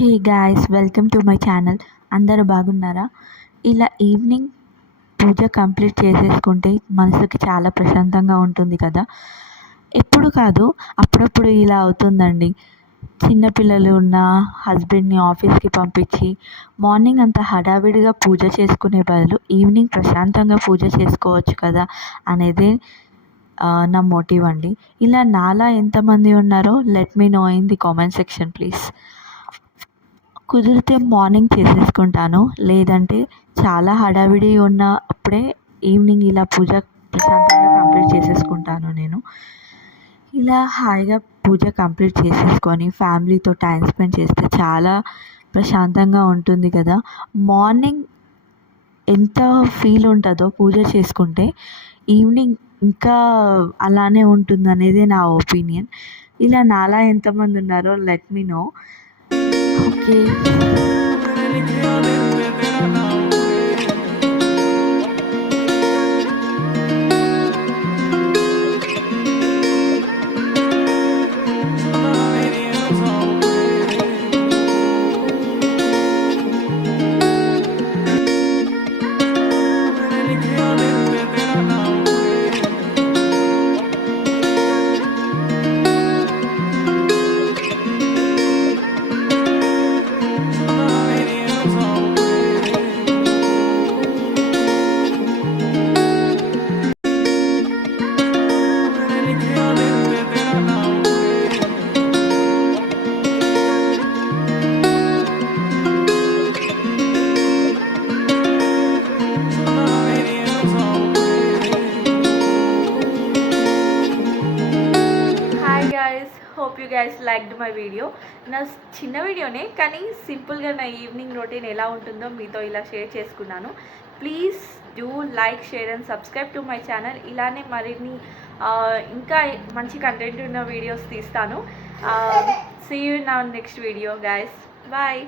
Hey guys, welcome to my channel. అందరూ బాగున్నారా? ఇలా ఈవినింగ్ పూజ కంప్లీట్ చేసేసుకుంటే మనసుకి చాలా ప్రశాంతంగా ఉంటుంది కదా. ఎప్పుడు కాదు, అప్పుడప్పుడు ఇలా అవుతుందండి. చిన్నపిల్లలు ఉన్న హస్బెండ్ని ఆఫీస్కి పంపించి మార్నింగ్ అంతా హడావిడిగా పూజ చేసుకునే బదులు ఈవినింగ్ ప్రశాంతంగా పూజ చేసుకోవచ్చు కదా అనేది నా మోటివ్ అండి. ఇలా నాలా ఎంతమంది ఉన్నారో let me know in the comment section please. కుదిరితే మార్నింగ్ చేసేసుకుంటాను, లేదంటే చాలా హడావిడి ఉన్న అప్పుడే ఈవినింగ్ ఇలా పూజ ప్రశాంతంగా కంప్లీట్ చేసేసుకుంటాను నేను. ఇలా హాయిగా పూజ కంప్లీట్ చేసేసుకొని ఫ్యామిలీతో టైం స్పెండ్ చేస్తే చాలా ప్రశాంతంగా ఉంటుంది కదా. మార్నింగ్ ఎంత ఫీల్ ఉంటుందో పూజ చేసుకుంటే ఈవినింగ్ ఇంకా అలానే ఉంటుంది అనేది నా ఒపీనియన్. ఇలా నాలా ఎంతమంది ఉన్నారో let me know. Okay. Hope you guys liked my video. నా చిన్న వీడియోనే కానీ సింపుల్గా నా ఈవినింగ్ రొటీన్ ఎలా ఉంటుందో మీతో ఇలా షేర్ చేసుకున్నాను. Please do like, share and subscribe to my channel. ఇలానే మరిన్ని ఇంకా మంచి కంటెంట్ ఉన్న వీడియోస్ తీస్తాను. See you in our next video guys. Bye.